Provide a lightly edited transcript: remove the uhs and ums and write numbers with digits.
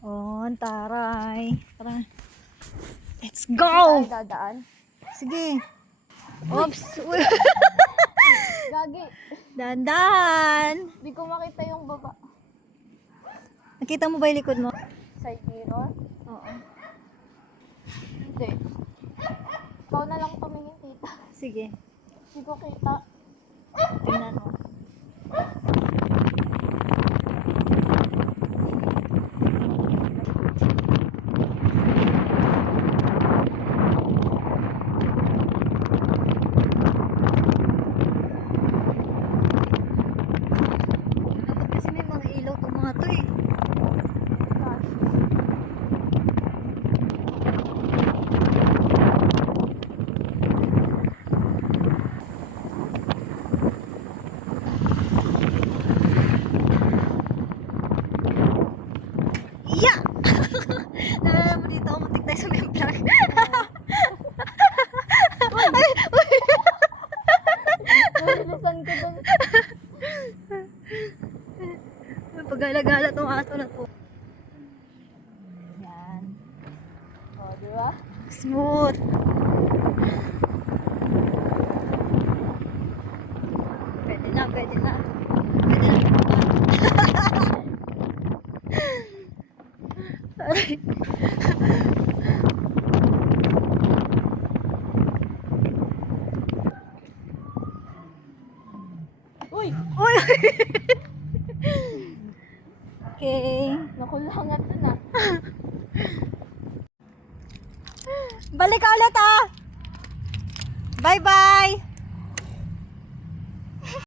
Oh, taray. Tara. Let's go! Ay, dadaan. Sige. Oops. Uy. Gagi. Dandan. Di ko makita yung baba. Nakita mo ba yung likod mo? Side mirror? Oo. Hindi. Ikaw na lang tumingin, tita. Sige. Hindi ko kita. Tingnan mo. Dapat kasi may mga ilaw itong mga to eh. Yeah! Nalala mo dito, umutik tayo sa may vlog. Nalisan ko dun. Pag-gala-gala itong aso na to. Yan. O, di ba? Smooth. Pwede na, pwede na. Pwede na. Aray. Uy! Uy! Okay. Nakulangan dun ah. Balik ka ulit ah! Bye-bye!